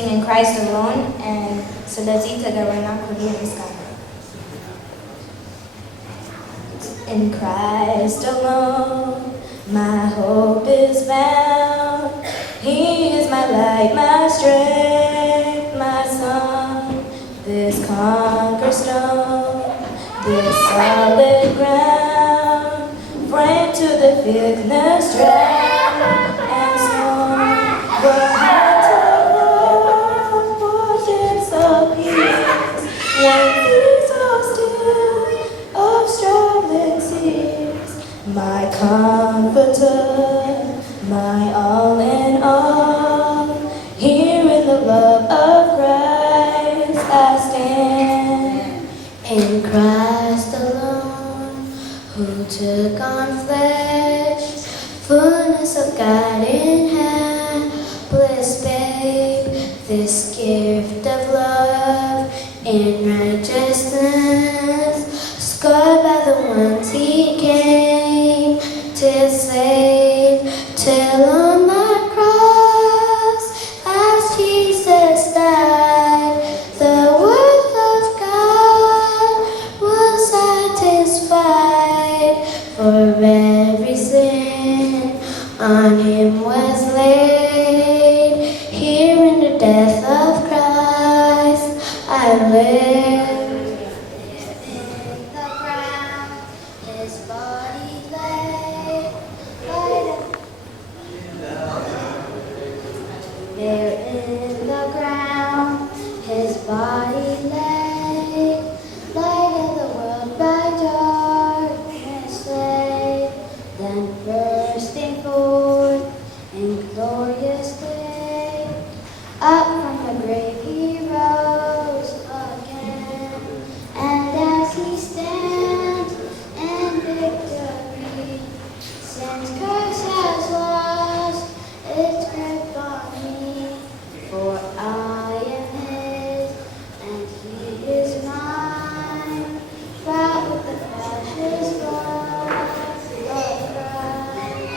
sing In Christ Alone and Selezita Garana Kudumiska. In Christ alone, my hope is found. He is my light, my strength, my song. This conquered stone, this solid ground, friend to the fitness drown and storm. We're held to love, fortress of peace. When these are still of struggling seas, my comforter, my all in all. Here in the love of Christ I stand. In Christ alone, who took on flesh, fullness of God in helpless babe, this gift of love in righteousness, scarred by the ones he came to save, till on the cross, as Jesus died, the worth of God was satisfied. For every sin on him was laid. Here in the death of Christ I live. In the ground his body lay, there in the ground his body lay, light of the world by darkness lay, then bursting forth in glorious day, up from the grave he rose again, and as he stands in victory, since curse has lost its grip on me, for I am his and he is mine, bought with the precious blood of Christ.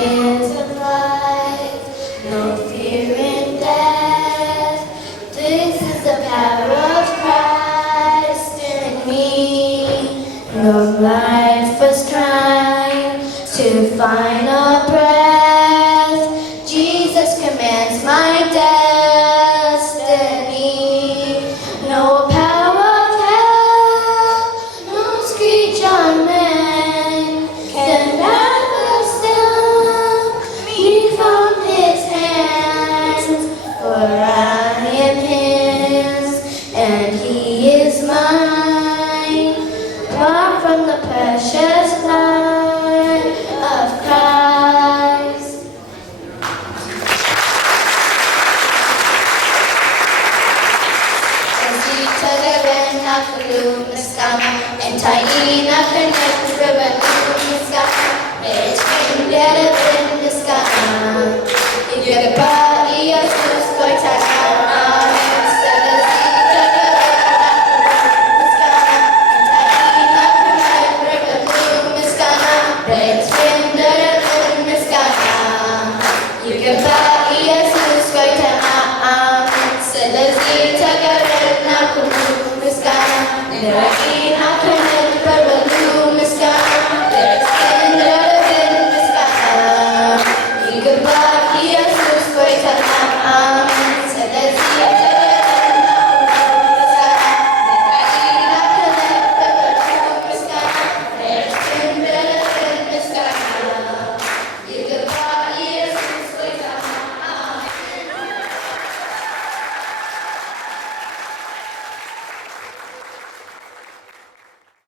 Hands of life, no fear in death, this is the power of Christ in me. No life was trying to find a breath, Jesus commands my destiny. No power of hell, no screech on men can ever steal me from his hands, for I am his and he is mine, bought from the precious blood of Christ. Selezita garana kumu miskana,